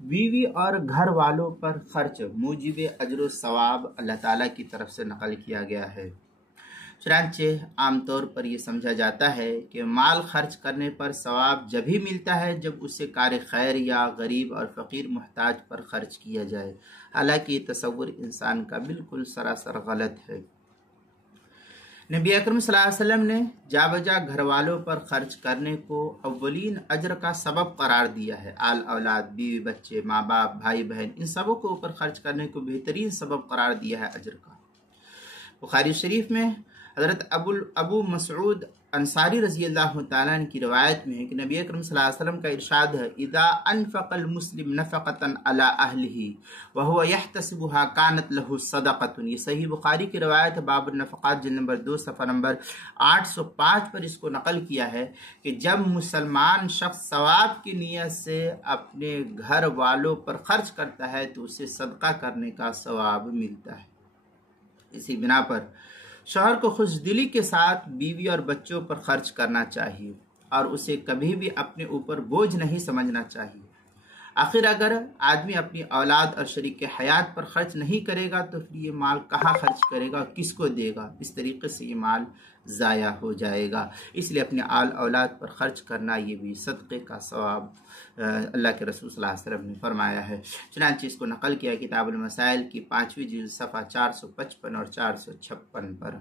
بیوی اور گھر والوں پر خرچ موجب اجر و ثواب اللہ تعالیٰ کی طرف سے نقل کیا گیا ہے۔ چنانچہ عام طور پر یہ سمجھا جاتا ہے کہ مال خرچ کرنے پر ثواب جب ہی ملتا ہے جب اسے کار خیر یا غریب اور فقیر محتاج پر خرچ کیا جائے، حالانکہ یہ تصور انسان کا بالکل سراسر غلط ہے۔ نبی اکرم صلی اللہ علیہ وسلم نے جا بجا گھر والوں پر خرچ کرنے کو اولین اجر کا سبب قرار دیا ہے۔ آل اولاد، بیوی بچے، ماں باپ، بھائی بہن، ان سبوں کے اوپر خرچ کرنے کو بہترین سبب قرار دیا ہے اجر کا۔ بخاری شریف میں حضرت ابو مسعود انصاری رضی اللہ تعالیٰ عنہ کی روایت میں ہے کہ نبی اکرم صلی اللہ علیہ وسلم کا ارشاد ہے، اذا انفق المسلم نفقة على اہلہ وهو يحتسبها كانت له صدقة۔ یہ صحیح بخاری کی روایت ہے، باب النفقات جلد نمبر 2 صفحہ نمبر 805 پر اس کو نقل کیا ہے کہ جب مسلمان شخص ثواب کی نیت سے اپنے گھر والوں پر خرچ کرتا ہے تو اسے صدقہ کرنے کا ثواب ملتا ہے۔ اسی بنا پر شوہر کو خوش دلی کے ساتھ بیوی اور بچوں پر خرچ کرنا چاہیے اور اسے کبھی بھی اپنے اوپر بوجھ نہیں سمجھنا چاہیے۔ آخر اگر آدمی اپنی اولاد اور شریک حیات پر خرچ نہیں کرے گا تو پھر یہ مال کہاں خرچ کرے گا، کس کو دے گا؟ اس طریقے سے یہ مال ضائع ہو جائے گا۔ اس لیے اپنے آل اولاد پر خرچ کرنا یہ بھی صدقے کا ثواب اللہ کے رسول صلی اللہ علیہ وسلم نے فرمایا ہے۔ چنانچہ اس کو نقل کیا کتاب المسائل کی 5ویں جلد صفحہ 455 اور 456 پر۔